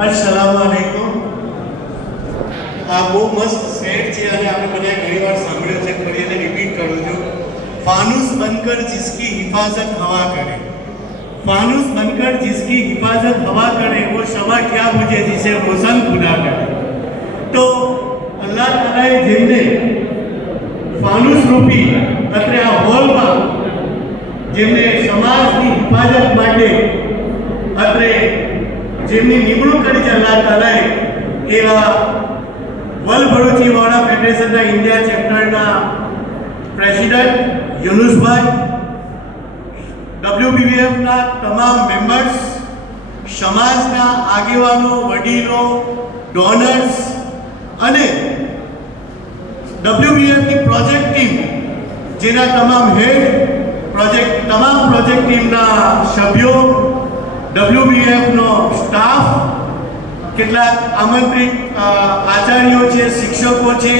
अस्सलामुअलैकुम। આ બહુ મસ્ત સેટ છે અને આપણે બધા ઘણી વાર સાંભળ્યો છે, ફરી એને રિપીટ કરું છું। फानूस बनकर जिसकी हिफाजत हवा करे, फानूस बनकर जिसकी हिफाजत हवा करे, वो क्षमा क्या मुझे जिसे रोशन खुदा करे। तो अल्लाह तालाए जेमने फानूस रूपी अत्रे आ होलમાં જેમને સમાજની હિફાજત માટે અત્રે જેમની નિમણૂક કરી છે અલ્લાહ તાલાએ, એવા વર્લ્ડ ભરૂચીવાળા ફેડરેશનના ઇન્ડિયા ચેપ્ટરના પ્રેસિડેન્ટ યુનુસભાઈ, WBBFના તમામ મેમ્બર્સ, સમાજના આગેવાનો, વડીલો, ડોનર્સ અને WBBFની પ્રોજેક્ટ ટીમ જેના તમામ હેડ, તમામ પ્રોજેક્ટ ટીમના સભ્યો, WBBFનો સ્ટાફ, કેટલાક આમંત્રિત આચાર્યો છે, શિક્ષકો છે,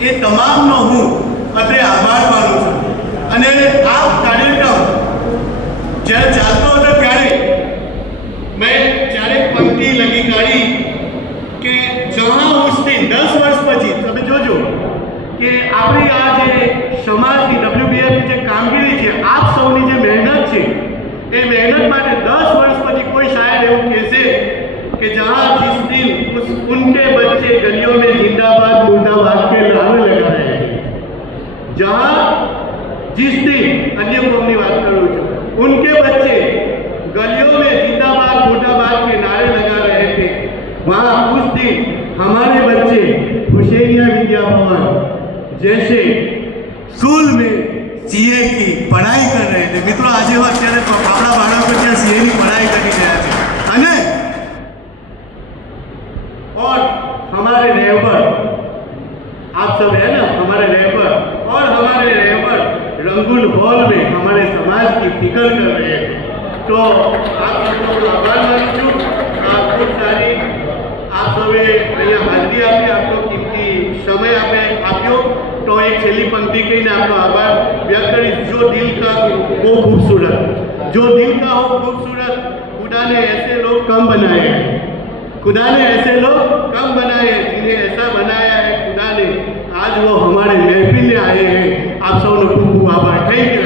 એ તમામનો હું અત્રે આભાર માનું છું। અને આ કાર્યક્રમ જ્યારે ચાલતો હતો ત્યારે મેં જ્યારે પંક્તિ લખી કાઢી કે જહાં ઉસ દિન 10 વર્ષ પછી તમે જોજો કે આપણી આ જે સમાજની WBBFની જે કામગીરી છે, આપ સૌની જે મહેનત છે, એ મહેનત માટે 10 વર્ષ પછી કોઈ શાયદ એવું કહેશે कि जहाँ जिस दिन उनके बच्चे गलियों में जिंदाबाद मुर्दाबाद के नारे लगा रहे हैं, जहाँ जिस दिन अन्य कौम की बात करूँ उनके बच्चे गलियों में जिंदाबाद मुर्दाबाद के नारे लगा रहे थे, वहाँ उस दिन हमारे बच्चे हुसैनिया विद्या भवन जैसे स्कूल में सीए की पढ़ाई कर रहे थे। मित्रों आज अत्यारे अपना बाळको ત્યાં सीए की पढ़ाई કરી રહ્યા છે। અને और हमारे रहबर, आप सब है ना, हमारे रहबर, और हमारे रहबर रंगून हॉल में हमारे समाज की फिक्र कर रहे हैं। तो आप सबको आभार मानु छूं। खूब सारी आप सबे अहींया हाजरी आपी, आपको कीमती समय आपे आप्यो। तो एक छेल्ली पंक्ति कहीने आपनो आभार व्यक्त करीश। जो दिल का हो खूबसूरत, जो दिल का हो खूबसूरत, खुदा ने ऐसे लोग कम बनाए हैं, खुदा ने ऐसे लोग कम बनाए हैं, जिन्हें ऐसा बनाया है खुदा ने, आज वो हमारे महफिल में आए हैं। आप सबको खूब खूब आभार। Thank you.